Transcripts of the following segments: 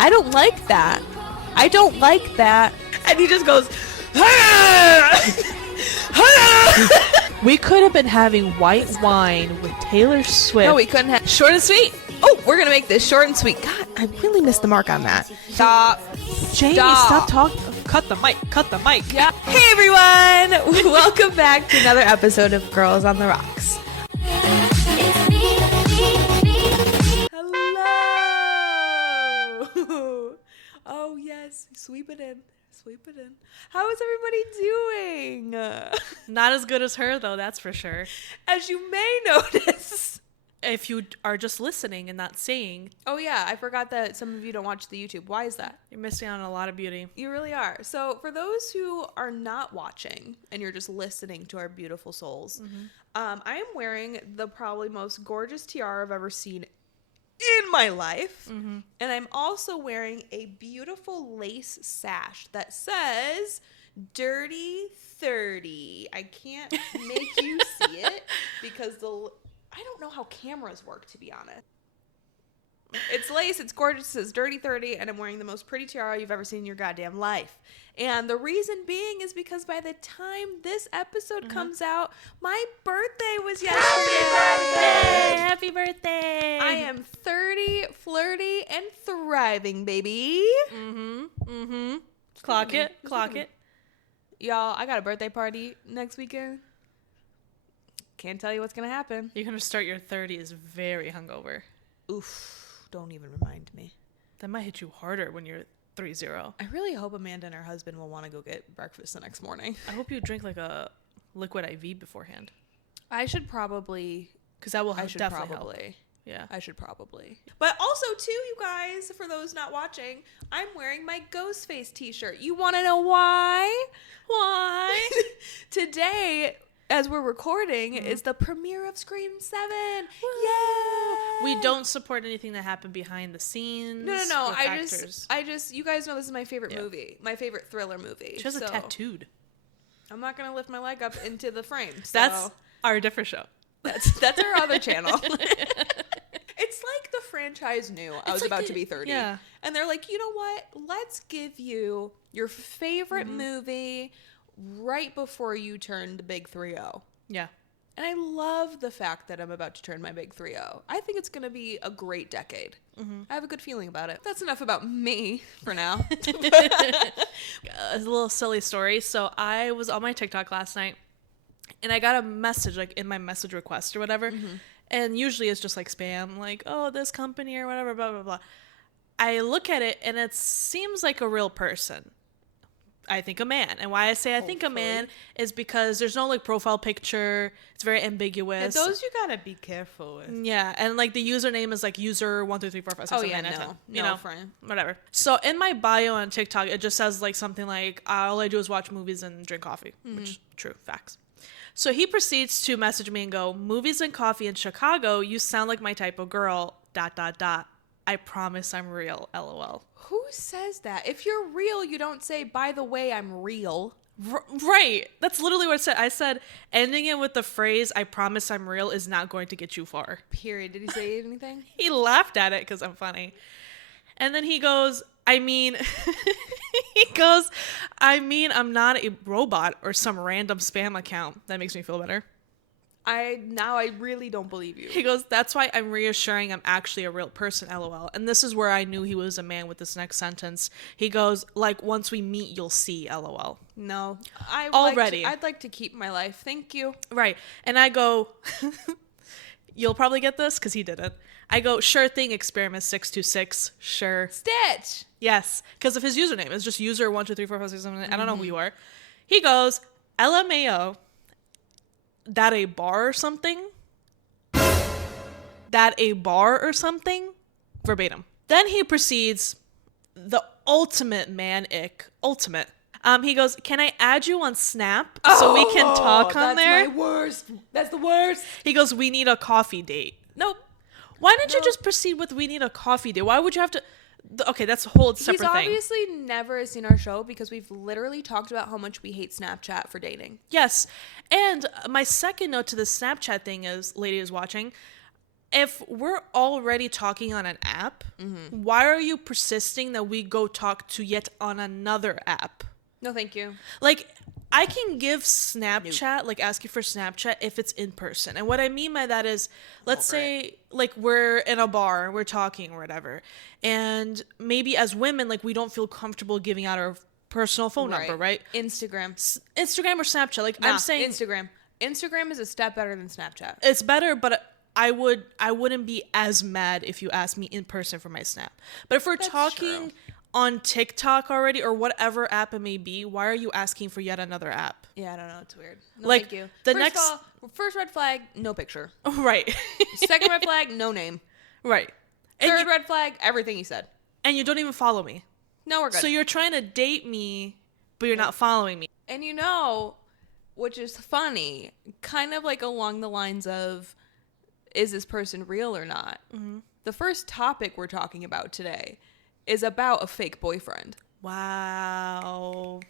I don't like that. I don't like that. And he just goes, We could have been having white wine with Taylor Swift. no, we couldn't have. Short and sweet. Oh, we're going to make this short and sweet. God, I really missed the mark on that. Stop. Jamie, stop talking. Cut the mic. Cut the mic. Yeah. Hey, everyone. Welcome back to another episode of Girls on the Rocks. Hello. Oh, yes. Sweep it in. Sweep it in. How is everybody doing? Not as good as her, though, that's for sure. As you may notice. If you are just listening and not seeing. Oh, yeah. I forgot that some of you don't watch the YouTube. Why is that? You're missing out on a lot of beauty. You really are. So for those who are not watching and you're just listening to our beautiful souls, I am wearing the probably most gorgeous tiara I've ever seen in my life. And I'm also wearing a beautiful lace sash that says Dirty 30. I can't make you see it because I don't know how cameras work, to be honest. It's lace, it's gorgeous, it says Dirty 30, and I'm wearing the most pretty tiara you've ever seen in your goddamn life. And the reason being is because by the time this episode comes out, my birthday was yesterday. Happy birthday! I am 30, flirty, and thriving, baby. Clock it. Y'all, I got a birthday party next weekend. Can't tell you what's going to happen. You're going to start your 30s very hungover. Oof, don't even remind me. That might hit you harder when you're 3-0. I really hope Amanda and her husband will want to go get breakfast the next morning. I hope you drink like a liquid IV beforehand. I should probably. Because that will definitely help. Yeah. I should probably. But also, too, you guys, for those not watching, I'm wearing my Ghostface t-shirt. You want to know why? Why? Today, as we're recording, is the premiere of Scream 7. Yeah. We don't support anything that happened behind the scenes. No. I just, you guys know this is my favorite movie. My favorite thriller movie. She has it tattooed. I'm not going to lift my leg up into the frame. So. That's our different show. That's our other channel. It's like the franchise knew I was about to be 30. Yeah. And they're like, you know what? Let's give you your favorite movie right before you turn the big 3-0. Yeah. And I love the fact that I'm about to turn my big 3-0. I think it's going to be a great decade. I have a good feeling about it. That's enough about me for now. A little silly story. So I was on my TikTok last night and I got a message like in my message request or whatever. And usually it's just like spam, like, oh, this company or whatever, blah, blah, blah. I look at it and it seems like a real person. I think a man. And why I say I think a man is because there's no like profile picture. It's very ambiguous. And those you gotta be careful with. Yeah. And like the username is like user 1 2 3 4 5 6 7 8 9 10. You know, friend. Whatever. So in my bio on TikTok, it just says like something like all I do is watch movies and drink coffee, which is true. Facts. So he proceeds to message me and go, movies and coffee in Chicago, you sound like my type of girl, ... I promise I'm real, LOL. Who says that? If you're real, you don't say, by the way, I'm real. Right. That's literally what I said. I said, ending it with the phrase, I promise I'm real, is not going to get you far. Period. Did he say anything? He laughed at it because I'm funny. And then he goes, I'm not a robot or some random spam account. That makes me feel better. I really don't believe you. He goes, that's why I'm reassuring I'm actually a real person, LOL. And this is where I knew he was a man with this next sentence. He goes, like, once we meet, you'll see, LOL. No. I'd like to keep my life. Thank you. Right. And I go, you'll probably get this because he didn't. I go, sure thing, experiment 626. Sure. Stitch. Yes. Because of his username. It's just user 1 2 3 4 5 6 7 8. I don't know who you are. He goes, LMAO. That a bar or something? That a bar or something? Verbatim. Then he proceeds, the ultimate man ick. Ultimate. He goes, can I add you on Snap so we can talk on there? That's my worst. That's the worst. He goes, we need a coffee date. Nope. Why didn't you just proceed with we need a coffee date? Why would you have to... Okay, that's a whole separate thing. He's obviously never seen our show because we've literally talked about how much we hate Snapchat for dating. Yes. And my second note to the Snapchat thing is, lady is watching, if we're already talking on an app, why are you persisting that we go talk to yet on another app? No, thank you. Like, I can give Snapchat, like ask you for Snapchat if it's in person. And what I mean by that is, let's say like we're in a bar, we're talking or whatever. And maybe as women, like we don't feel comfortable giving out our personal phone number, right? Instagram Or Snapchat. Like I'm saying Instagram is a step better than Snapchat. it's better, but I wouldn't be as mad if you asked me in person for my Snap. But if we're talking on TikTok already or whatever app it may be, why are you asking for yet another app? Yeah, I don't know. It's weird. No, like, thank you. First red flag, no picture. Right. Second red flag, no name. Right. Third red flag, everything you said. And you don't even follow me. No, we're good. So you're trying to date me, but you're not following me. And which is funny, kind of like along the lines of, is this person real or not? Mm-hmm. The first topic we're talking about today is about a fake boyfriend. Wow.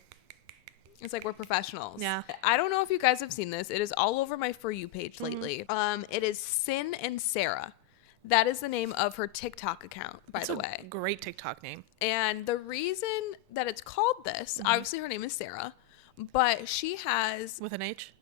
It's like we're professionals. Yeah. I don't know if you guys have seen this. It is all over my For You page lately. It is Sin and Sarah. That is the name of her TikTok account, by the way. Great TikTok name. And the reason that it's called this, obviously her name is Sarah, but she has... With an H?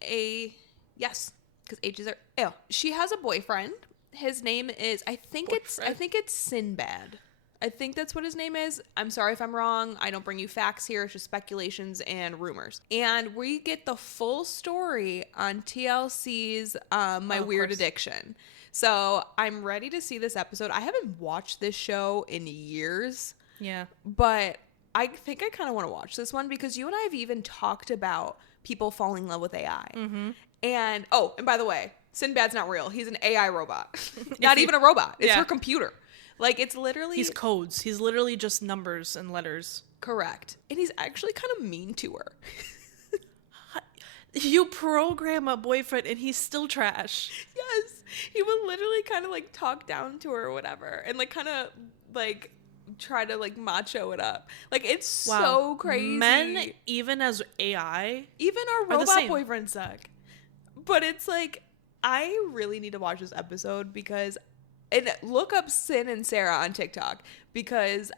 Yes, because H's are L. She has a boyfriend. His name is, I think it's Sinbad. I think that's what his name is. I'm sorry if I'm wrong. I don't bring you facts here. It's just speculations and rumors. And we get the full story on TLC's My Weird Addiction. So I'm ready to see this episode. I haven't watched this show in years. Yeah. But I think I kind of want to watch this one because you and I have even talked about people falling in love with AI. Mm-hmm. And by the way, Sinbad's not real. He's an AI robot. Not even a robot. It's her computer. Like, it's literally... He's codes. He's literally just numbers and letters. Correct. And he's actually kind of mean to her. You program a boyfriend and he's still trash. Yes. He would literally kind of, like, talk down to her or whatever. And, like, kind of, like, try to, like, macho it up. Like, it's so crazy. Men, even as AI... Even our robot boyfriends suck. But it's, like, I really need to watch this episode because... And look up Sin and Sarah on TikTok because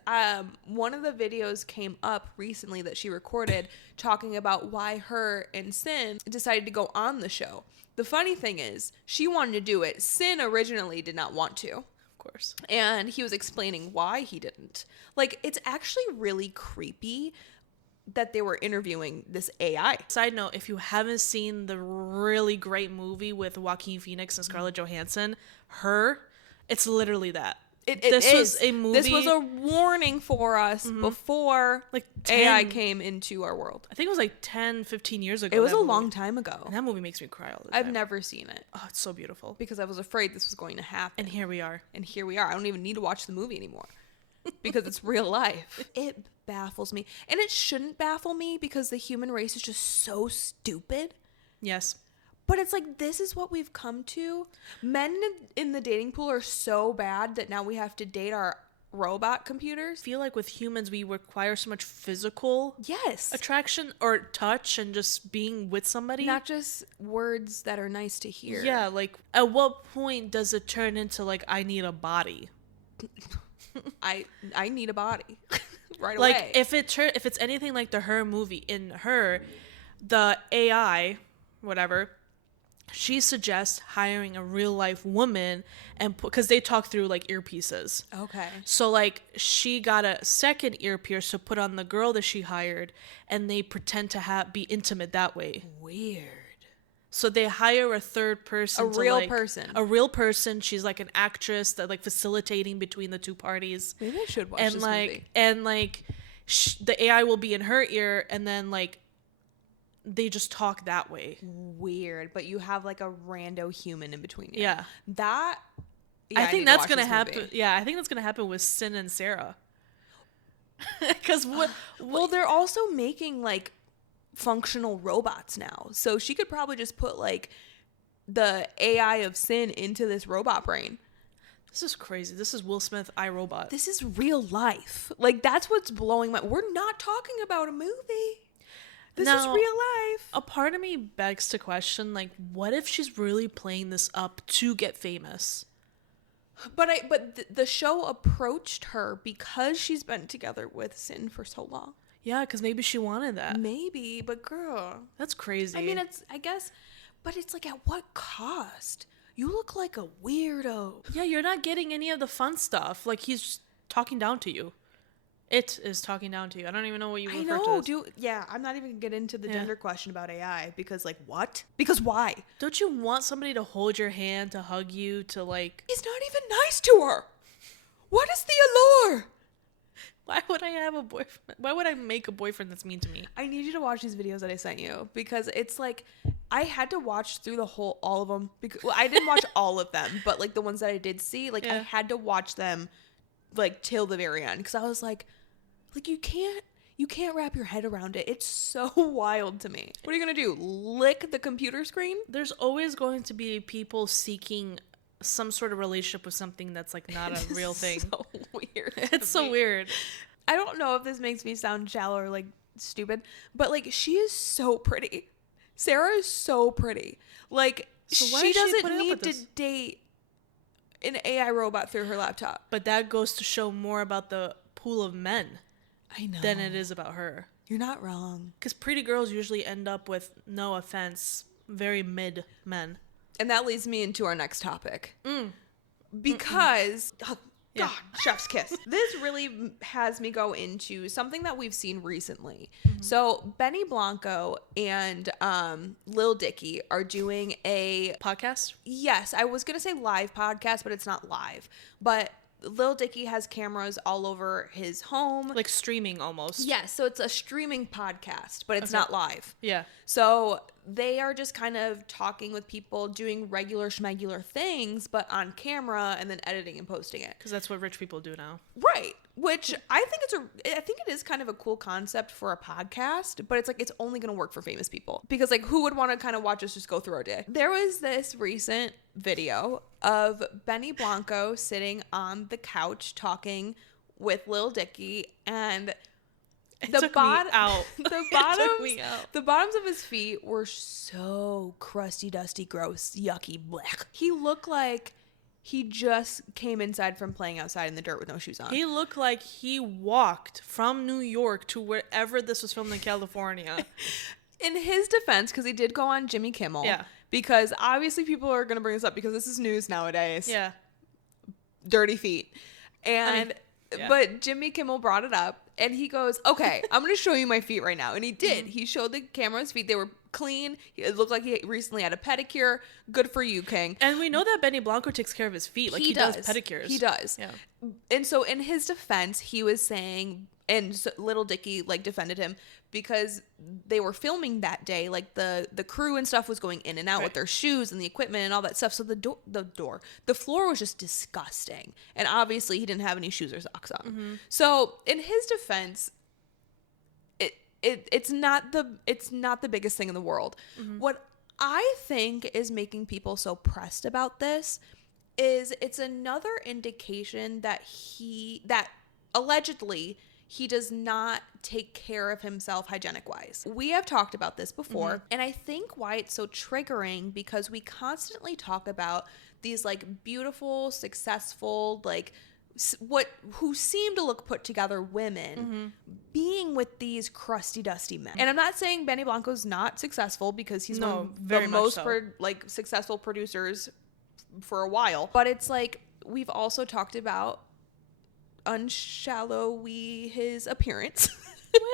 one of the videos came up recently that she recorded talking about why her and Sin decided to go on the show. The funny thing is, she wanted to do it. Sin originally did not want to. Of course. And he was explaining why he didn't. Like, it's actually really creepy that they were interviewing this AI. Side note, if you haven't seen the really great movie with Joaquin Phoenix and Scarlett Johansson, Her... It's literally that. This was a movie. This was a warning for us before like AI came into our world. I think it was like 10, 15 years ago. It was a long time ago. And that movie makes me cry all the time. I've never seen it. Oh, it's so beautiful. Because I was afraid this was going to happen. And here we are. I don't even need to watch the movie anymore. Because it's real life. It baffles me. And it shouldn't baffle me because the human race is just so stupid. Yes. But it's like, this is what we've come to. Men in the dating pool are so bad that now we have to date our robot computers. I feel like with humans, we require so much physical attraction or touch and just being with somebody. Not just words that are nice to hear. Yeah, like, at what point does it turn into, like, I need a body? I need a body right away. Like, if it's anything like the Her movie, in Her, the AI, whatever... She suggests hiring a real life woman and because they talk through like earpieces. Okay. So like she got a second ear pierce to put on the girl that she hired and they pretend to be intimate that way. Weird. So they hire a third person. A real person. She's like an actress that like facilitating between the two parties. Maybe I should watch this movie. And like the AI will be in her ear and then like they just talk that way. Weird, but you have like a rando human in between you. Yeah. I think that's gonna happen. Movie. Yeah, I think that's gonna happen with Sin and Sarah. Because well, they're also making like functional robots now, so she could probably just put like the AI of Sin into this robot brain. This is crazy. This is Will Smith, iRobot. This is real life. Like that's what's blowing my. We're not talking about a movie. This is real life. A part of me begs to question, like, what if she's really playing this up to get famous? But the show approached her because she's been together with Sin for so long. Yeah, because maybe she wanted that. Maybe, but girl, that's crazy. I mean, I guess, but it's like, at what cost? You look like a weirdo. Yeah, you're not getting any of the fun stuff. Like, he's just talking down to you. It is talking down to you. I don't even know what you refer to as. Dude. Yeah, I'm not even gonna get into the gender question about AI because, like, what? Because why? Don't you want somebody to hold your hand, to hug you, to, like... He's not even nice to her. What is the allure? Why would I have a boyfriend? Why would I make a boyfriend that's mean to me? I need you to watch these videos that I sent you because it's like I had to watch through all of them. Because, well, I didn't watch all of them, but like the ones that I did see, like I had to watch them like till the very end because I was like you can't wrap your head around it. It's so wild to me. What are you gonna do? Lick the computer screen? There's always going to be people seeking some sort of relationship with something that's like not a real thing. So weird. It's so weird. I don't know if this makes me sound shallow or like stupid, but like she is so pretty. Sarah is so pretty. Like she doesn't need to date an AI robot through her laptop. But that goes to show more about the pool of men. I know. Than it is about her. You're not wrong. Because pretty girls usually end up with, no offense, very mid men. And that leads me into our next topic. Because, oh, God, chef's kiss. This really has me go into something that we've seen recently. So Benny Blanco and Lil Dicky are doing a podcast. Yes, I was gonna say live podcast, but it's not live. But Lil Dicky has cameras all over his home, like streaming almost. Yes, so it's a streaming podcast, but it's not live. Yeah. So they are just kind of talking with people, doing regular schmegular things, but on camera, and then editing and posting it. Because that's what rich people do now. Right. Which I think it is kind of a cool concept for a podcast, but it's like it's only going to work for famous people. Because like who would want to kind of watch us just go through our day? There was this recent video of Benny Blanco sitting on the couch talking with Lil Dicky, and the bottoms of his feet were so crusty, dusty, gross, yucky, blech. He looked like he just came inside from playing outside in the dirt with no shoes on. He looked like he walked from New York to wherever this was filmed in California. In his defense, because he did go on Jimmy Kimmel. Yeah. Because obviously people are going to bring this up because this is news nowadays. Yeah. Dirty feet. And... But Jimmy Kimmel brought it up, and he goes, okay, I'm going to show you my feet right now. And he did. He showed the camera his feet. They were clean. It looked like he recently had a pedicure. Good for you, King. And we know that Benny Blanco takes care of his feet. Like, he does pedicures. He does. Yeah. And so in his defense, he was saying, and so Little Dicky, like, defended him because they were filming that day. Like, the crew and stuff was going in and out with their shoes and the equipment and all that stuff. So the floor was just disgusting. And obviously he didn't have any shoes or socks on. So in his defense, it's not the biggest thing in the world. What I think is making people so pressed about this is it's another indication that allegedly he does not take care of himself hygienic wise. We have talked about this before, and I think why it's so triggering because we constantly talk about these like beautiful, successful, like who seem to look put together women being with these crusty, dusty men. And I'm not saying Benny Blanco's not successful because he's one of the most successful producers for a while. But it's like we've also talked about unshallowy his appearance.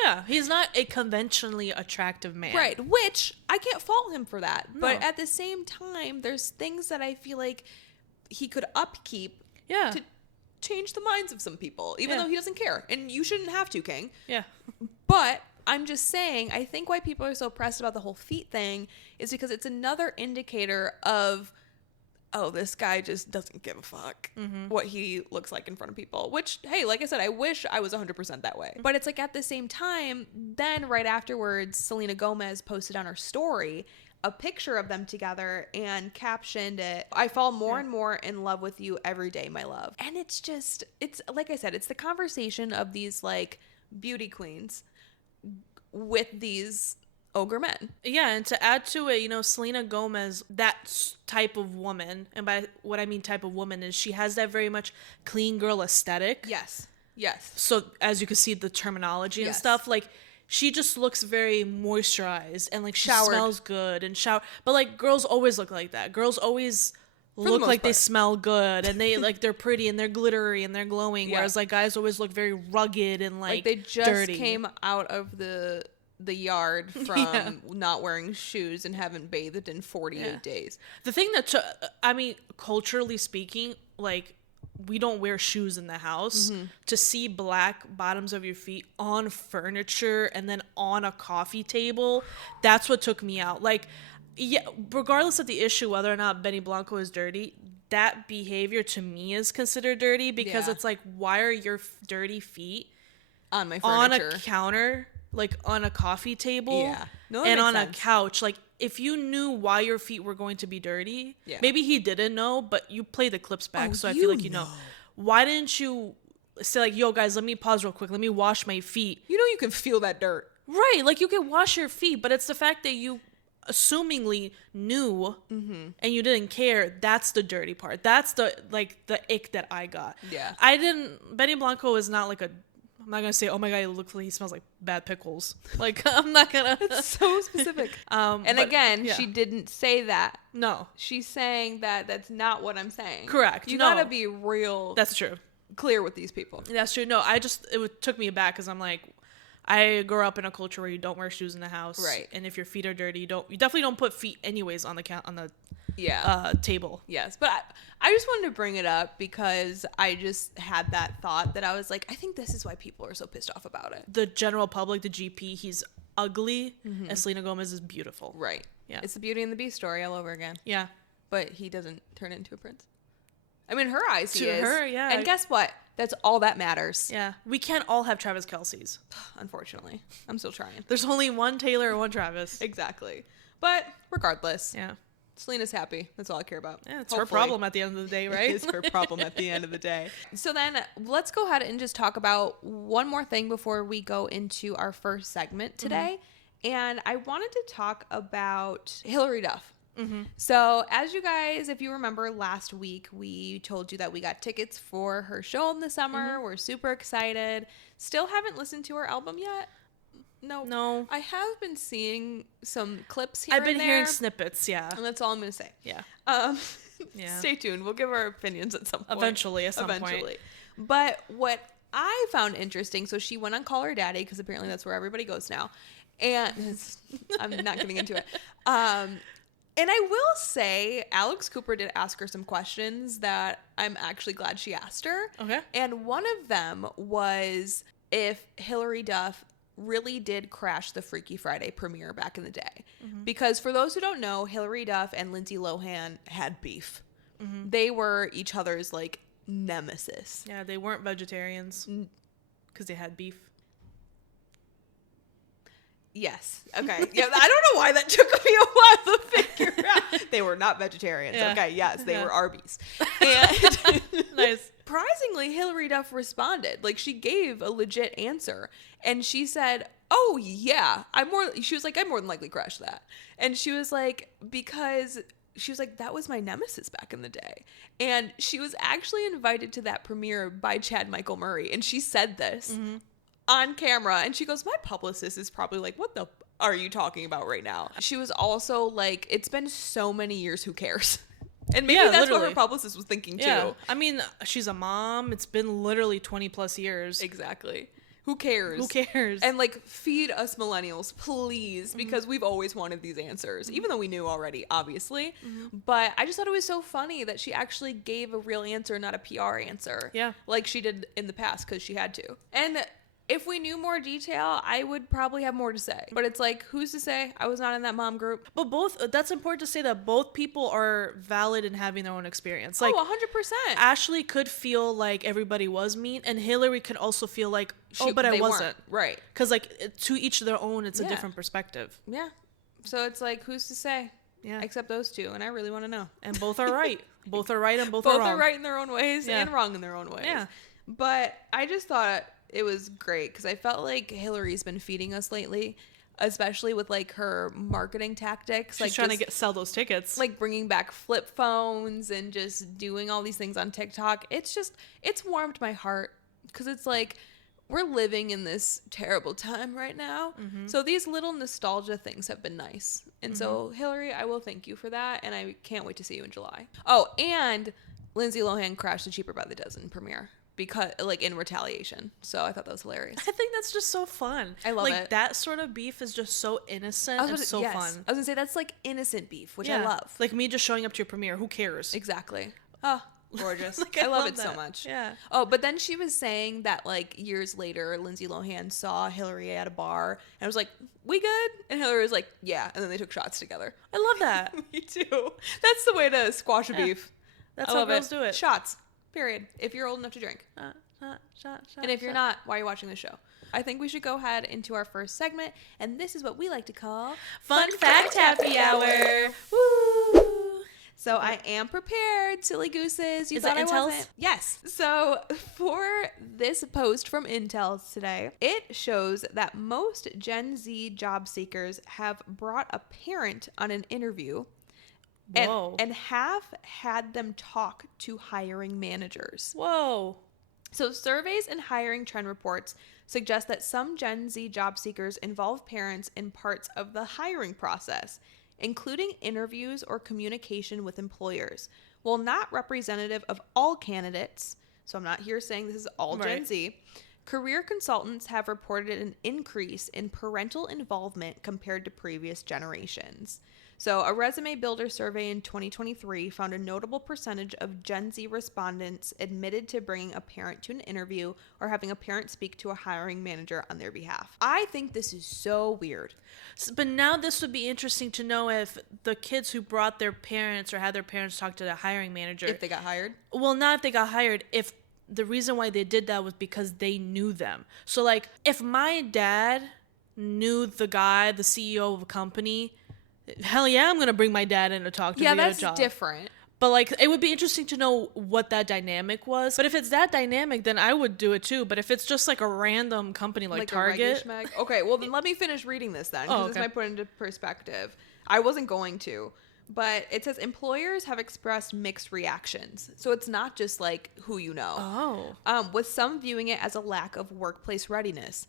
Yeah, he's not a conventionally attractive man. Right, which I can't fault him for that. No. But at the same time, there's things that I feel like he could upkeep to change the minds of some people, even though he doesn't care. And you shouldn't have to, King. Yeah. But I'm just saying, I think why people are so pressed about the whole feet thing is because it's another indicator of, oh, this guy just doesn't give a fuck what he looks like in front of people. Which, hey, like I said, I wish I was 100% that way. But it's like at the same time, then right afterwards, Selena Gomez posted on her story a picture of them together and captioned it, I fall more and more in love with you every day, my love. And it's just, it's like I said, it's the conversation of these like beauty queens with these ogre men. Yeah, and to add to it, Selena Gomez, type of woman, and by what I mean type of woman is she has that very much clean girl aesthetic. Yes. So as you can see the terminology and stuff, like she just looks very moisturized and like she smells good and but like girls always look like that. Girls always look like they smell good and they like they're pretty and they're glittery and they're glowing, whereas like guys always look very rugged and like they just dirty. Came out of the yard from not wearing shoes and haven't bathed in 48 days. The thing that culturally speaking, like we don't wear shoes in the house. To see black bottoms of your feet on furniture and then on a coffee table, that's what took me out. Like, yeah, regardless of the issue whether or not Benny Blanco is dirty, that behavior to me is considered dirty because it's like, why are your dirty feet on my furniture, on a counter, like on a coffee table, and on a couch? Like, if you knew why your feet were going to be dirty, maybe he didn't know, but you play the clips back, so I feel like you know. Why didn't you say like, yo guys, let me pause real quick, let me wash my feet? You can feel that dirt. Right, like you can wash your feet, but it's the fact that you assumingly knew and you didn't care. That's the dirty part. That's the ick that I got. Benny Blanco is not like I'm not gonna say, oh my god, he looks like he smells like bad pickles. Like, I'm not gonna. It's so specific. She didn't say that. No, she's saying that that's not what I'm saying. Correct. You gotta be real. That's true. Clear with these people. That's true. No, it took me aback because I'm like, I grew up in a culture where you don't wear shoes in the house, right? And if your feet are dirty, you definitely don't put feet anyways on the table. Yes, but I just wanted to bring it up because I just had that thought that I was like, I think this is why people are so pissed off about it. The general public, the GP, he's ugly, and Selena Gomez is beautiful. Right. Yeah. It's the Beauty and the Beast story all over again. Yeah. But he doesn't turn into a prince. I mean, her eyes, he is. To her, yeah. And guess what? That's all that matters. Yeah. We can't all have Travis Kelce's. Unfortunately. I'm still trying. There's only one Taylor or one Travis. Exactly. But regardless. Yeah. Selena's happy. That's all I care about. Yeah, it's her problem at the end of the day, right? It is her problem at the end of the day. So then let's go ahead and just talk about one more thing before we go into our first segment today. And I wanted to talk about Hilary Duff. So as you guys, if you remember last week, we told you that we got tickets for her show in the summer. We're super excited. Still haven't listened to her album yet. No. I have been seeing some clips here. I've been hearing snippets, yeah. And that's all I'm going to say. Yeah. Stay tuned. We'll give our opinions at some point. Eventually. But what I found interesting, so she went on Call Her Daddy, because apparently that's where everybody goes now. And I'm not getting into it. And I will say, Alex Cooper did ask her some questions that I'm actually glad she asked her. Okay. And one of them was if Hilary Duff really did crash the Freaky Friday premiere back in the day. Because for those who don't know, Hilary Duff and Lindsay Lohan had beef. They were each other's like nemesis. Yeah, they weren't vegetarians because they had beef. Yes. Okay. Yeah, I don't know why that took me a while to figure out. They were not vegetarians. Yeah. Okay. Yes, they were Arby's. And nice. Surprisingly, Hilary Duff responded. Like, she gave a legit answer. And she said, oh, yeah, she was like, I more than likely crashed that. And she was like, because she was like, that was my nemesis back in the day. And she was actually invited to that premiere by Chad Michael Murray. And she said this on camera. And she goes, my publicist is probably like, what the are you talking about right now? She was also like, it's been so many years, who cares? And maybe that's literally what her publicist was thinking too. I mean, she's a mom. It's been literally 20 plus years. Exactly. Who cares? Who cares? And like, feed us millennials, please, because we've always wanted these answers, even though we knew already, obviously. But I just thought it was so funny that she actually gave a real answer, not a PR answer. Yeah. Like she did in the past, because she had to. And if we knew more detail, I would probably have more to say. But it's like, who's to say? I was not in that mom group. But that's important to say that both people are valid in having their own experience. Like, 100%. Ashley could feel like everybody was mean, and Hilary could also feel like, but I wasn't. Right. Because, like, to each their own, it's a different perspective. Yeah. So it's like, who's to say? Yeah. Except those two, and I really want to know. And both are right. Both are right and both are wrong. Both are right in their own ways and wrong in their own ways. Yeah. But I just thought it was great because I felt like Hilary's been feeding us lately. especially with like her marketing tactics. She's like trying to sell those tickets. Like bringing back flip phones and just doing all these things on TikTok. It's warmed my heart because it's like we're living in this terrible time right now. Mm-hmm. So these little nostalgia things have been nice. And so, Hilary, I will thank you for that. And I can't wait to see you in July. Oh, and Lindsay Lohan crashed the Cheaper by the Dozen premiere because, like, in retaliation. So I thought that was hilarious. I think that's just so fun. I love it. Like, that sort of beef is just so innocent and so fun. I was going to say, that's like innocent beef, which I love. Like me just showing up to your premiere. Who cares? Exactly. Oh, gorgeous. Like, I love it so much. Yeah. Oh, but then she was saying that like years later, Lindsay Lohan saw Hilary at a bar and was like, "We good?" And Hilary was like, "Yeah." And then they took shots together. I love that. Me too. That's the way to squash a beef. That's how girls do it. Shots. Period. If you're old enough to drink. Shot. And if you're not, why are you watching the show? I think we should go ahead into our first segment, and this is what we like to call Fun Fact Happy Hour. Woo! So I am prepared, silly gooses. You Is thought that I Intel's? wasn't? Yes. So for this post from Intel today, it shows that most Gen Z job seekers have brought a parent on an interview and have had them talk to hiring managers. Whoa. So surveys and hiring trend reports suggest that some Gen Z job seekers involve parents in parts of the hiring process, including interviews or communication with employers. While not representative of all candidates, so I'm not here saying this is all Gen Z, career consultants have reported an increase in parental involvement compared to previous generations. So a resume builder survey in 2023 found a notable percentage of Gen Z respondents admitted to bringing a parent to an interview or having a parent speak to a hiring manager on their behalf. I think this is so weird. But now this would be interesting to know if the kids who brought their parents or had their parents talk to the hiring manager. If they got hired? Well, not if they got hired. If the reason why they did that was because they knew them. So, like, if my dad knew the guy, the CEO of a company, hell yeah, I'm going to bring my dad in to talk to me about a job. Yeah, that's different. But, like, it would be interesting to know what that dynamic was. But if it's that dynamic, then I would do it too. But if it's just, like, a random company like Target. Okay, well, then let me finish reading this then, because this might put into perspective. I wasn't going to. But it says employers have expressed mixed reactions. So it's not just like who you know. Oh. With some viewing it as a lack of workplace readiness.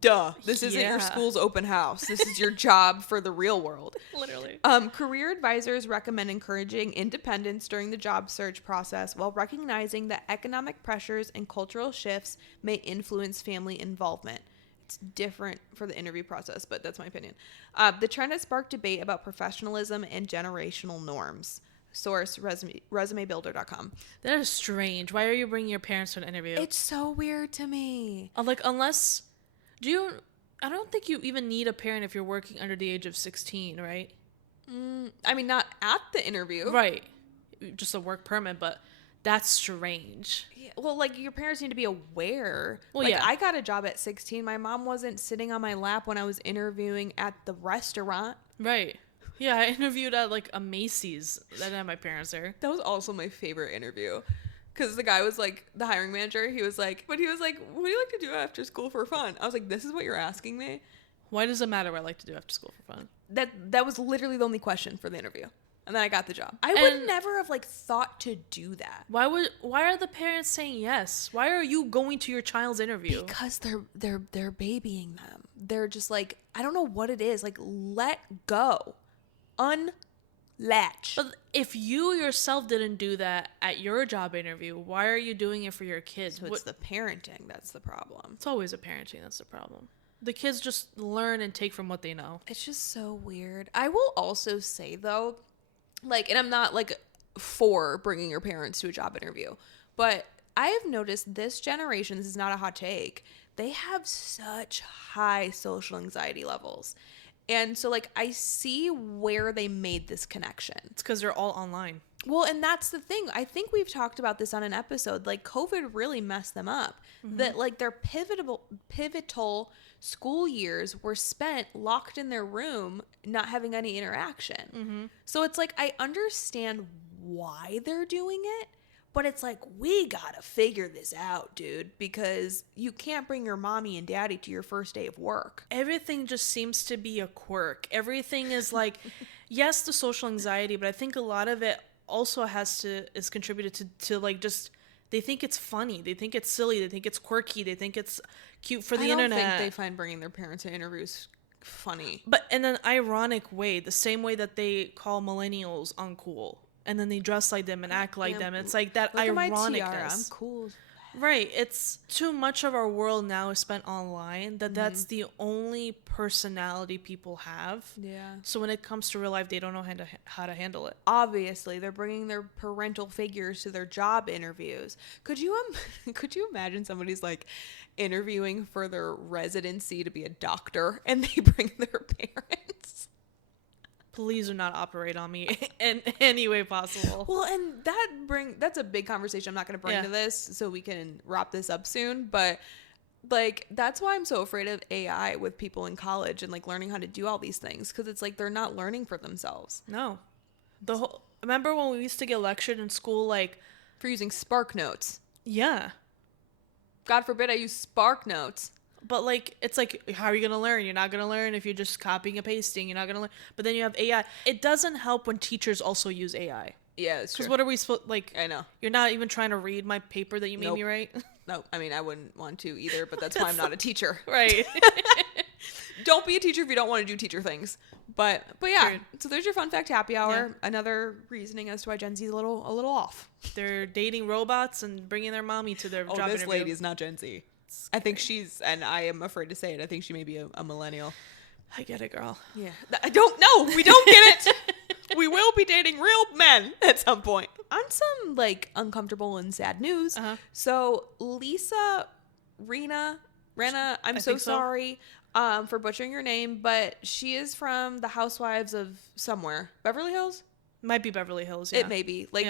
Duh. This isn't your school's open house. This is your job for the real world. Literally. Career advisors recommend encouraging independence during the job search process while recognizing that economic pressures and cultural shifts may influence family involvement. It's different for the interview process, but that's my opinion. The trend has sparked debate about professionalism and generational norms. Source, resumebuilder.com. That is strange. Why are you bringing your parents to an interview? It's so weird to me. Like, unless... I don't think you even need a parent if you're working under the age of 16, right? I mean, not at the interview. Right. Just a work permit, but that's strange. Yeah, well, like, your parents need to be aware. Well, like, I got a job at 16. My mom wasn't sitting on my lap when I was interviewing at the restaurant. Right. Yeah, I interviewed at, like, a Macy's. I didn't have my parents there. That was also my favorite interview. Because the guy was like, the hiring manager, he was like, what do you like to do after school for fun? I was like, this is what you're asking me? Why does it matter what I like to do after school for fun? That was literally the only question for the interview. And then I got the job. I would never have, like, thought to do that. Why are the parents saying yes? Why are you going to your child's interview? Because they're babying them. They're just like, I don't know what it is. Like, let go. Unlatch. But if you yourself didn't do that at your job interview, why are you doing it for your kids? So it's the parenting that's the problem. It's always a parenting that's the problem. The kids just learn and take from what they know. It's just so weird. I will also say, though, like, and I'm not, like, for bringing your parents to a job interview, but I have noticed this generation, this is not a hot take, they have such high social anxiety levels. And so, like, I see where they made this connection. It's because they're all online. Well, and that's the thing. I think we've talked about this on an episode. Like, COVID really messed them up. Mm-hmm. That, like, their pivotal school years were spent locked in their room, not having any interaction. Mm-hmm. So it's like, I understand why they're doing it, But it's like, we gotta figure this out, dude, because you can't bring your mommy and daddy to your first day of work. Everything just seems to be a quirk. Everything is like, yes, the social anxiety, but I think a lot of it also is contributed to like just, they think it's funny. They think it's silly. They think it's quirky. They think it's cute for the internet. I don't think they find bringing their parents to interviews funny. But in an ironic way, the same way that they call millennials uncool. And then they dress like them and act like them. It's like that ironicness. I'm cool. Right. It's too much of our world now is spent online that's the only personality people have. Yeah. So when it comes to real life, they don't know how to handle it. Obviously, they're bringing their parental figures to their job interviews. Could you imagine somebody's like interviewing for their residency to be a doctor and they bring their parents? Please do not operate on me in any way possible. Well, and that's a big conversation I'm not going to bring to this, so we can wrap this up soon. But like, that's why I'm so afraid of AI with people in college and like learning how to do all these things, because it's like they're not learning for themselves. No, remember when we used to get lectured in school, like for using Spark Notes? Yeah. God forbid I use Spark Notes. But, like, it's like, how are you going to learn? You're not going to learn if you're just copying and pasting. You're not going to learn. But then you have AI. It doesn't help when teachers also use AI. Yeah, it's true. Because what are we supposed, like... I know. You're not even trying to read my paper that you made me write? No, I mean, I wouldn't want to either, but that's why I'm not a teacher. Right. Don't be a teacher if you don't want to do teacher things. But yeah, Weird. So there's your fun fact happy hour. Yeah. Another reasoning as to why Gen Z is a little off. They're dating robots and bringing their mommy to their job interview. This lady is not Gen Z. I think and I am afraid to say it, I think she may be a millennial. I get it, girl. Yeah. I don't know. We don't get it. We will be dating real men at some point. On some, like, uncomfortable and sad news. So, Lisa Rinna, I'm so sorry for butchering your name, but she is from the Housewives of somewhere. Beverly Hills? Might be Beverly Hills, yeah. It may be. Like,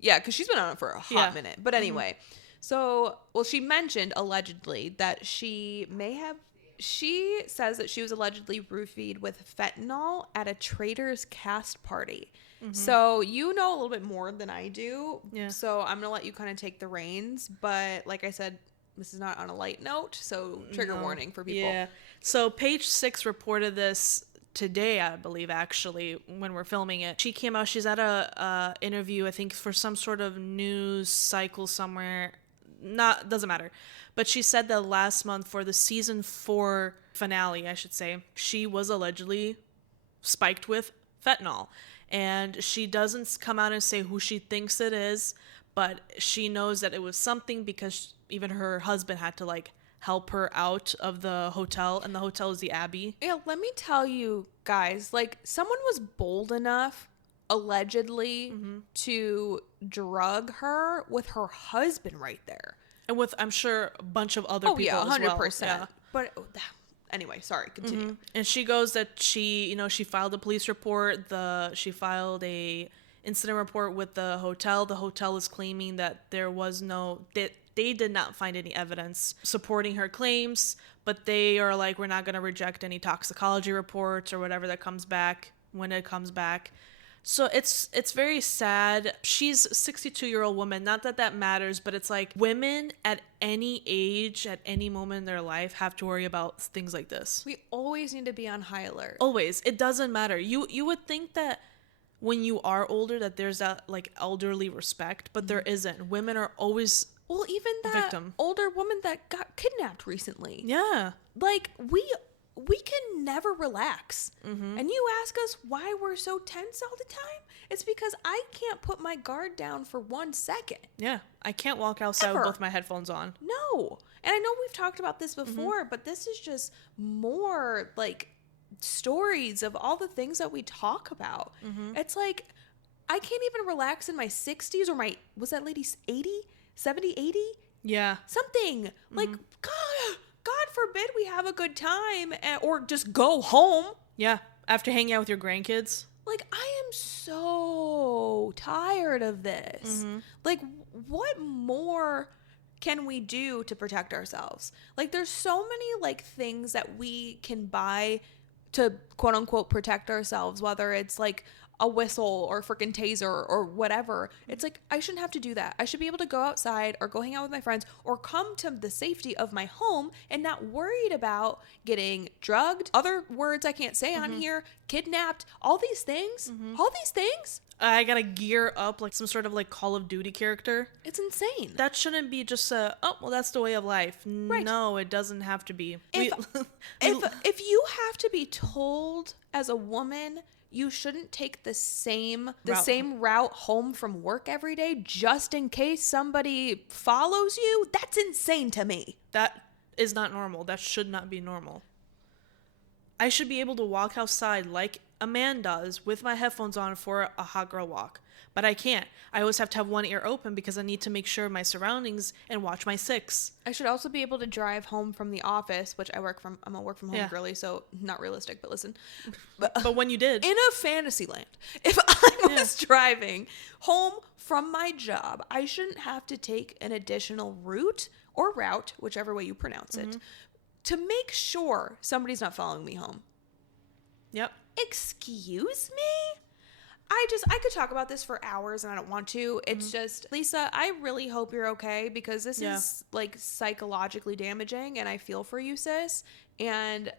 yeah, because she's been on it for a hot minute. But anyway... So, well, she mentioned allegedly that she says that she was allegedly roofied with fentanyl at a Traitors cast party. So, you know a little bit more than I do. Yeah. So, I'm going to let you kind of take the reins. But like I said, this is not on a light note. So, trigger warning for people. Yeah. So, Page 6 reported this today, I believe, actually, when we're filming it. She came out, she's at a interview, I think, for some sort of news cycle somewhere. Doesn't matter. But she said that last month for the season 4 finale, I should say, she was allegedly spiked with fentanyl. And she doesn't come out and say who she thinks it is, but she knows that it was something because even her husband had to, like, help her out of the hotel, and the hotel is the Abbey. Yeah, let me tell you guys, like, someone was bold enough allegedly to drug her with her husband right there, and with, I'm sure, a bunch of other people. 100%. As well. But anyway, sorry, continue. And she goes that she filed a police report. She filed a incident report with the hotel. The hotel is claiming that there was they did not find any evidence supporting her claims, but they are like, we're not going to reject any toxicology reports or whatever that comes back when it comes back. So it's very sad. She's a 62-year-old woman. Not that matters, but it's like women at any age, at any moment in their life have to worry about things like this. We always need to be on high alert. Always. It doesn't matter. You would think that when you are older that there's that, like, elderly respect, but there isn't. Women are always even that victim. Older woman that got kidnapped recently. Yeah. Like, we can never relax. And you ask us why we're so tense all the time? It's because I can't put my guard down for 1 second. Yeah. I can't walk outside with both my headphones on. No. And I know we've talked about this before, but this is just more, like, stories of all the things that we talk about. It's like, I can't even relax in my 60s, or was that lady 80? 70, 80? Yeah. Something. Like, God forbid we have a good time or just go home. Yeah. After hanging out with your grandkids. Like, I am so tired of this. Like, what more can we do to protect ourselves? Like, there's so many, like, things that we can buy to quote unquote protect ourselves, whether it's like a whistle or freaking taser or whatever. It's like, I shouldn't have to do that. I should be able to go outside or go hang out with my friends or come to the safety of my home and not worried about getting drugged, other words I can't say on here, kidnapped, all these things. All these things. I gotta gear up like some sort of like Call of Duty character. It's insane. That shouldn't be just that's the way of life. Right. No, it doesn't have to be. If you have to be told as a woman you shouldn't take the same route home from work every day just in case somebody follows you, that's insane to me. That is not normal. That should not be normal. I should be able to walk outside like a man does with my headphones on for a hot girl walk. But I can't. I always have to have one ear open because I need to make sure my surroundings and watch my six. I should also be able to drive home from the office, which I'm a work from home girly, so not realistic, but listen. But when you did. In a fantasy land, if I was driving home from my job, I shouldn't have to take an additional route, whichever way you pronounce it, to make sure somebody's not following me home. Yep. Excuse me? I could talk about this for hours and I don't want to. It's just, Lisa, I really hope you're okay because this is like psychologically damaging and I feel for you, sis. And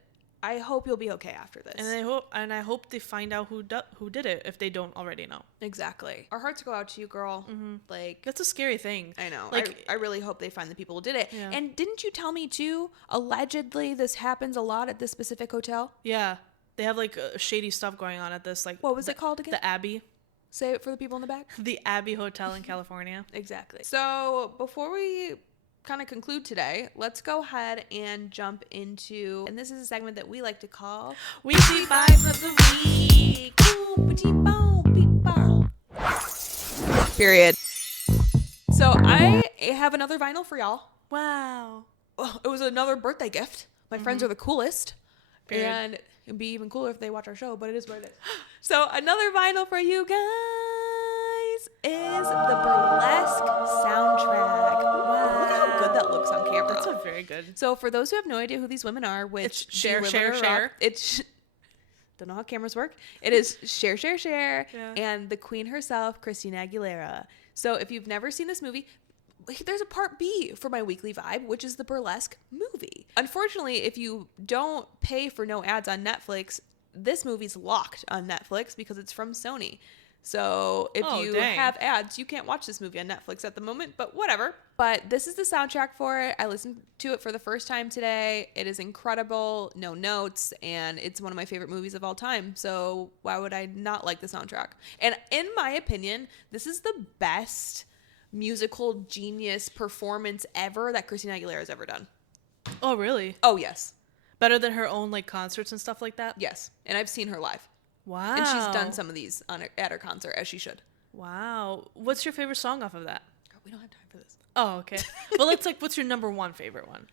I hope you'll be okay after this. And I hope they find out who did it if they don't already know. Exactly. Our hearts go out to you, girl. Like, that's a scary thing. I know. Like, I really hope they find the people who did it. Yeah. And didn't you tell me too, allegedly this happens a lot at this specific hotel? Yeah. They have like shady stuff going on at this, like, what was it called again? The Abbey. Say it for the people in the back. The Abbey Hotel in California. Exactly. So before we kind of conclude today, let's go ahead and jump into, and this is a segment that we like to call Weekly Vibes of the Week. Period. So I have another vinyl for y'all. Wow. Oh, it was another birthday gift. My friends are the coolest. Period. And it'd be even cooler if they watch our show, but it is what it is. So another vinyl for you guys is the Burlesque soundtrack. Wow. Look how good that looks on camera. That's a very good. So for those who have no idea who these women are, which it's share. It's don't know how cameras work. It is share, yeah. And the queen herself, Christina Aguilera. So if you've never seen this movie, there's a part B for my weekly vibe, which is the Burlesque movie. Unfortunately, if you don't pay for no ads on Netflix, this movie's locked on Netflix because it's from Sony. So if you have ads, you can't watch this movie on Netflix at the moment, but whatever. But this is the soundtrack for it. I listened to it for the first time today. It is incredible, no notes, and it's one of my favorite movies of all time. So why would I not like the soundtrack? And in my opinion, this is the best musical genius performance ever that Christina Aguilera has ever done. Oh, really? Oh, yes. Better than her own like concerts and stuff like that? Yes. And I've seen her live. Wow. And she's done some of these at her concert, as she should. Wow. What's your favorite song off of that? God, we don't have time for this. Oh, okay. Well, it's like, what's your number one favorite one?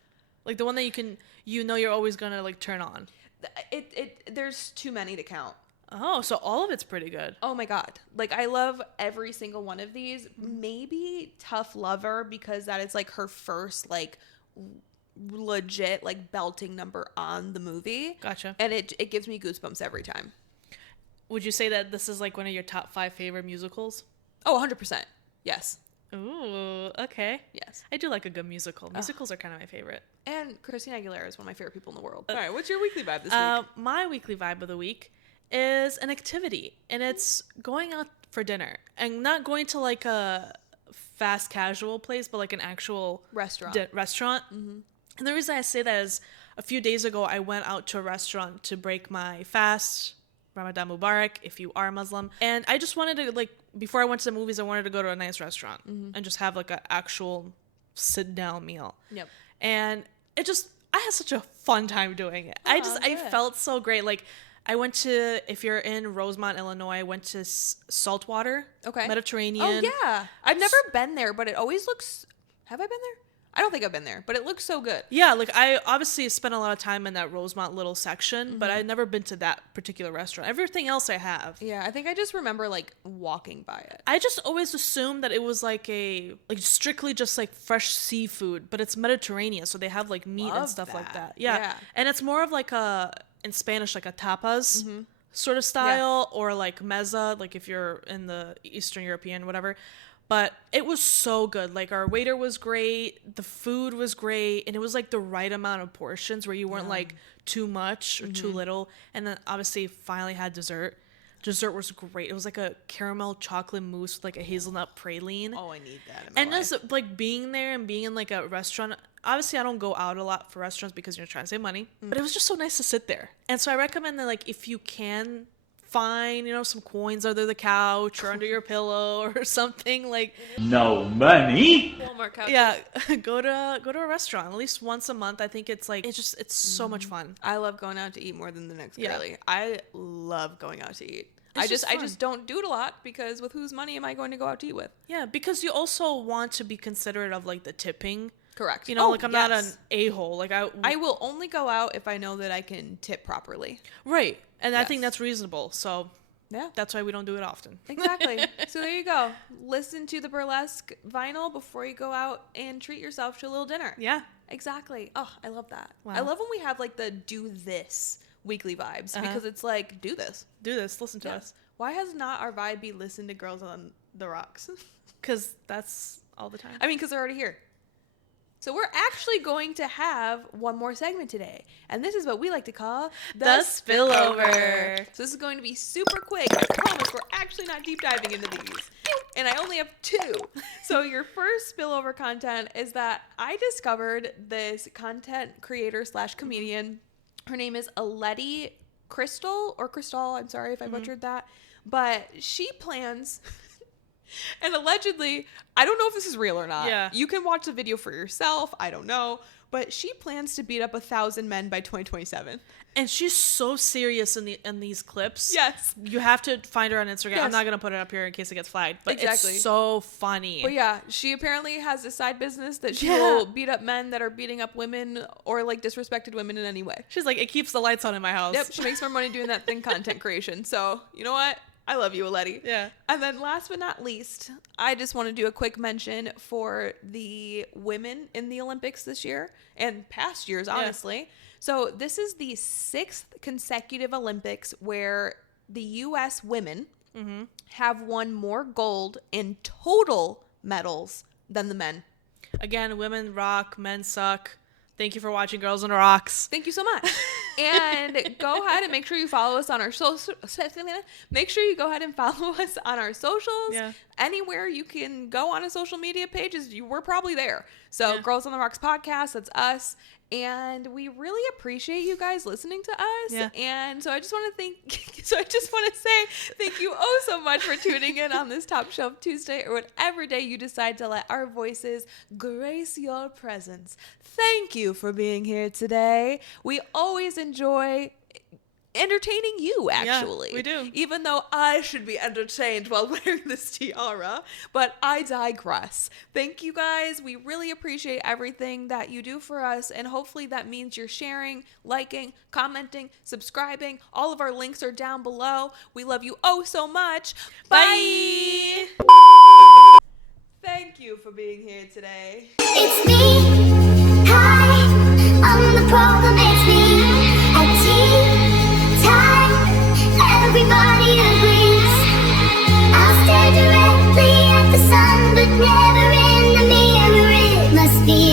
Like the one that you're always gonna like turn on. There's too many to count. Oh, so all of it's pretty good. Oh my God. Like, I love every single one of these. Maybe Tough Lover, because that is like her first like legit like belting number on the movie. Gotcha. And it gives me goosebumps every time. Would you say that this is like one of your top 5 favorite musicals? Oh, 100%. Yes. Ooh, okay. Yes. I do like a good musical. Musicals are kind of my favorite. And Christina Aguilera is one of my favorite people in the world. All right, what's your weekly vibe this week? My weekly vibe of the week is an activity, and it's going out for dinner and not going to like a fast casual place, but like an actual restaurant. Mm-hmm. And the reason I say that is a few days ago I went out to a restaurant to break my fast. Ramadan Mubarak if you are Muslim. And I just wanted to, like, before I went to the movies, I wanted to go to a nice restaurant and just have like an actual sit down meal. Yep. And I had such a fun time doing it. I felt so great. Like, I went to, if you're in Rosemont, Illinois, I went to Saltwater. Okay. Mediterranean. Oh, yeah. I've never been there, but it always looks, have I been there? I don't think I've been there, but it looks so good. Yeah, like I obviously spent a lot of time in that Rosemont little section, but I've never been to that particular restaurant. Everything else I have. Yeah, I think I just remember like walking by it. I just always assumed that it was like strictly just like fresh seafood, but it's Mediterranean, so they have like meat and stuff like that. Yeah. And it's more of like in Spanish, like a tapas. sort of style, or like mezza, like if you're in the Eastern European, whatever. But it was so good. Like, our waiter was great, the food was great, and it was like the right amount of portions where you weren't like too much or too little. And then obviously finally had dessert. Dessert was great. It was like a caramel chocolate mousse with like a hazelnut praline. Oh, I need that in my and life. just like being there and being in like a restaurant. Obviously I don't go out a lot for restaurants because you're trying to save money, but it was just so nice to sit there. And so I recommend that, like, if you can find, some coins under the couch or under your pillow or something, like, No money. Walmart couch. yeah, go to a restaurant at least once a month. I think it's like it's so much fun. I love going out to eat more than the next Yeah. girly. I love going out to eat. I just fun. just don't do it a lot because with whose money am I going to go out to eat with? Yeah, because you also want to be considerate of like the tipping. Correct. Like, I'm not an a-hole. Like, I will only go out if I know that I can tip properly. right. And I Yes. think that's reasonable. So Yeah. that's why we don't do it often. Exactly. So there you go. Listen to the burlesque vinyl before you go out and treat yourself to a little dinner. Yeah. Exactly. Oh, I love that. Wow. I love when we have like the do this weekly vibes because it's like, do this. Do this. Listen to Yeah. us. Why has not our vibe be listen to Girls on the Rocks? Because that's all the time. I mean, because they're already here. So we're actually going to have one more segment today. And this is what we like to call The Spillover. So this is going to be super quick. I promise we're actually not deep diving into these. And I only have 2. So your first spillover content is that I discovered this content creator / comedian. Her name is Aleti Crystal, or Crystal. I'm sorry if I butchered that. But she plans... And allegedly, I don't know if this is real or not. Yeah. You can watch the video for yourself. I don't know. But she plans to beat up 1,000 men by 2027. And she's so serious in these clips. Yes. You have to find her on Instagram. Yes. I'm not going to put it up here in case it gets flagged. But Exactly. it's so funny. But yeah, she apparently has a side business that she Yeah. will beat up men that are beating up women or like disrespected women in any way. She's like, it keeps the lights on in my house. Yep. She makes more money doing that than content creation. So you know what? I love you, Aleti. Yeah. And then last but not least, I just want to do a quick mention for the women in the Olympics this year and past years, honestly. So this is the 6th consecutive Olympics where the U.S. women have won more gold in total medals than the men. Again, women rock, men suck. Thank you for watching Girls on the Rocks. Thank you so much. And go ahead and make sure you follow us on our social. Make sure you go ahead and follow us on our socials. Yeah. Anywhere you can go on a social media page, we're probably there. So Girls on the Rocks podcast, that's us. And we really appreciate you guys listening to us. Yeah. And so I just want to say thank you so much for tuning in on this Top Shelf Tuesday or whatever day you decide to let our voices grace your presence. Thank you for being here today. We always enjoy entertaining you, actually. we do. Even though I should be entertained while wearing this tiara, but I digress. Thank you guys. We really appreciate everything that you do for us, and hopefully that means you're sharing, liking, commenting, subscribing. All of our links are down below. We love you so much. Bye! Thank you for being here today. It's me, hi, I'm the problem, it's me. At tea time, everybody agrees. I'll stare directly at the sun, but never